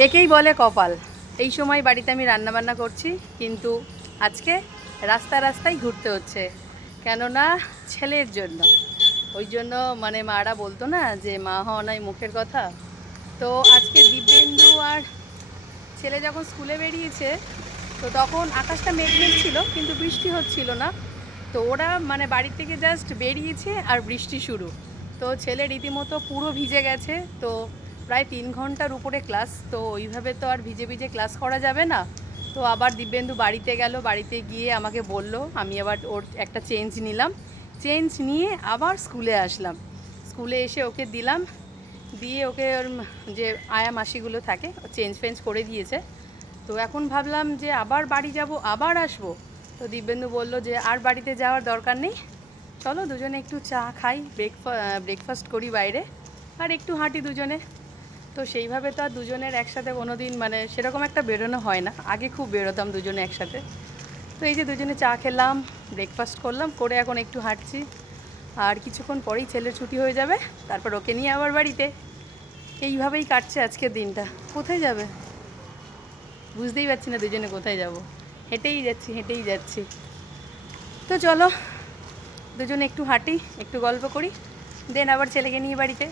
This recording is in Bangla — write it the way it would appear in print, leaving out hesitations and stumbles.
একেই বলে কপাল। এই সময় বাড়িতে আমি রান্নাবান্না করছি, কিন্তু আজকে রাস্তা রাস্তায় ঘুরতে হচ্ছে, কেননা ছেলের জন্য। ওই জন্য মানে মারা বলতো না যে মা হওয়া নয় মুখের কথা। তো আজকে দিব্যেন্দু আর ছেলে যখন স্কুলে বেরিয়েছে, তো তখন আকাশটা মেঘ মেঘ ছিল, কিন্তু বৃষ্টি হচ্ছিল না। তো ওরা মানে বাড়ি থেকে জাস্ট বেরিয়েছে আর বৃষ্টি শুরু। তো ছেলে রীতিমতো পুরো ভিজে গেছে। তো প্রায় 3 ঘন্টার উপরে ক্লাস, তো ওইভাবে তো আর ভিজে ভিজে ক্লাস করা যাবে না। তো আবার দিব্যেন্দু বাড়িতে গেল, বাড়িতে গিয়ে আমাকে বলল, আমি আবার ওর একটা চেঞ্জ নিলাম। চেঞ্জ নিয়ে আবার স্কুলে আসলাম। স্কুলে এসে ওকে দিলাম, দিয়ে ওকে ওর যে আয়া মাসিগুলো থাকে চেঞ্জ ফেঞ্জ করে দিয়েছে। তো এখন ভাবলাম যে আবার বাড়ি যাব, আবার আসবো। তো দিব্যেন্দু বলল যে আর বাড়িতে যাওয়ার দরকার নেই, চলো দুজনে একটু চা খাই, ব্রেকফাস্ট করি বাইরে, আর একটু হাঁটি দুজনে। তো সেইভাবে তো আর দুজনের একসাথে কোনো দিন মানে সেরকম একটা বেরোনো হয় না। আগে খুব বেরোতাম দুজনে একসাথে। তো এই যে দুজনে চা খেলাম, ব্রেকফাস্ট করলাম, করে এখন একটু হাঁটছি। আর কিছুক্ষণ পরেই ছেলের ছুটি হয়ে যাবে, তারপর ওকে নিয়ে আবার বাড়িতে। এইভাবেই কাটছে আজকের দিনটা। কোথায় যাবে বুঝতেই পারছি না, দুজনে কোথায় যাব। হেঁটেই যাচ্ছি, হেঁটেই যাচ্ছি। তো চলো দুজনে একটু হাঁটি, একটু গল্প করি, দেন আবার ছেলেকে নিয়ে বাড়িতে।